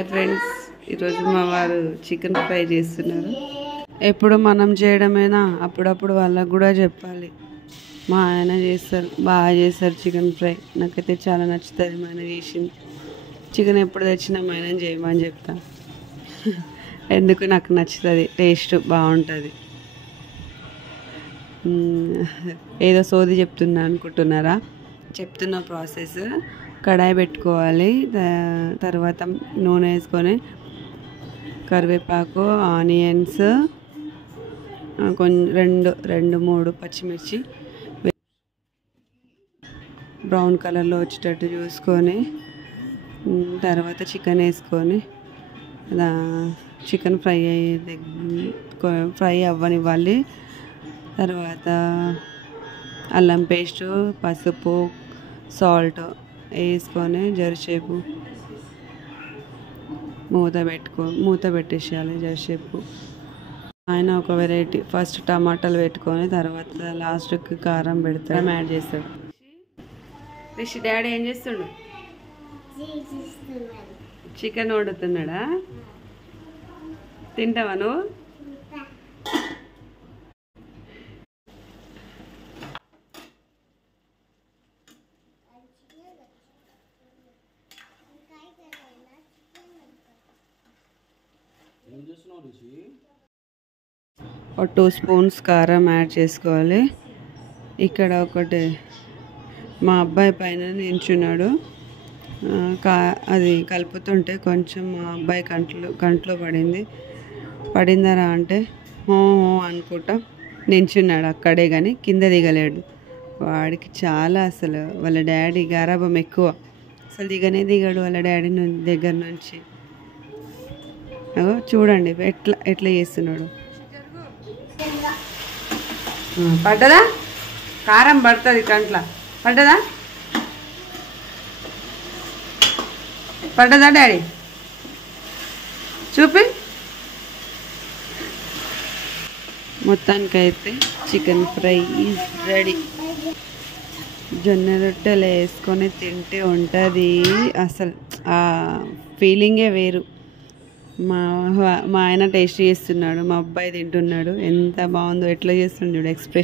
Hi friends, ఈరోజు మా వారు చికెన్ ఫ్రై చేస్తున్నారు. ఎప్పుడు మనం చేయడమేనా, అప్పుడప్పుడు వాళ్ళకు కూడా చెప్పాలి. మా ఆయన చేస్తారు, బాగా చేస్తారు చికెన్ ఫ్రై. నాకైతే చాలా నచ్చుతుంది మా ఆయన చేసింది. చికెన్ ఎప్పుడు తెచ్చినా మా ఆయన చేయమని చెప్తా. ఎందుకు నాకు నచ్చుతుంది, టేస్ట్ బాగుంటుంది. ఏదో సోది చెప్తున్నా అనుకుంటున్నారా? చెప్తున్న ప్రాసెస్: కడాయి పెట్టుకోవాలి, తర్వాత నూనె వేసుకొని కరివేపాకు, ఆనియన్స్, రెండు మూడు పచ్చిమిర్చి బ్రౌన్ కలర్లో వచ్చేటట్టు చూసుకొని, తర్వాత చికెన్ వేసుకొని చికెన్ ఫ్రై అవ్వనివ్వాలి. తర్వాత అల్లం పేస్టు, పసుపు, సాల్ట్ వేసుకొని జరసేపు మూత పెట్టేసేయాలి. జరసేపు ఆయన ఒక వెరైటీ, ఫస్ట్ టమాటాలు పెట్టుకొని తర్వాత లాస్ట్కి కారం పెడతాడు, యాడ్ చేస్తాడు. రిషి డాడీ ఏం చేస్తాడు? చికెన్ వండుతున్నాడా? తింటావా నువ్వు? ఒక 2 స్పూన్స్ కారం యాడ్ చేసుకోవాలి. ఇక్కడ ఒకటి మా అబ్బాయి పైన నించున్నాడు, అది కలుపుతుంటే కొంచెం మా అబ్బాయి కంట్లో పడిందరా అంటే హో అనుకుంటా నించున్నాడు అక్కడే, కానీ కింద దిగలేడు. వాడికి చాలా అసలు వాళ్ళ డాడీ గారాబం ఎక్కువ, అసలు దిగడు వాళ్ళ డాడీ దగ్గర నుంచి. చూడండి ఎట్లా చేస్తున్నాడు. పడ్డదా? కారం పడుతుంది కంట్లో. పడ్డదా డాడీ? చూపి. మొత్తానికైతే చికెన్ ఫ్రై ఈజ్ రెడీ. జొన్న రొట్టెలు వేసుకొని తింటే ఉంటుంది అసలు, ఆ ఫీలింగే వేరు. మా ఆయన టేస్ట్ చేస్తున్నాడు, మా అబ్బాయి తింటున్నాడు. ఎంత బాగుందో, ఎట్లా చేస్తుండడు ఎక్స్ప్రెషన్.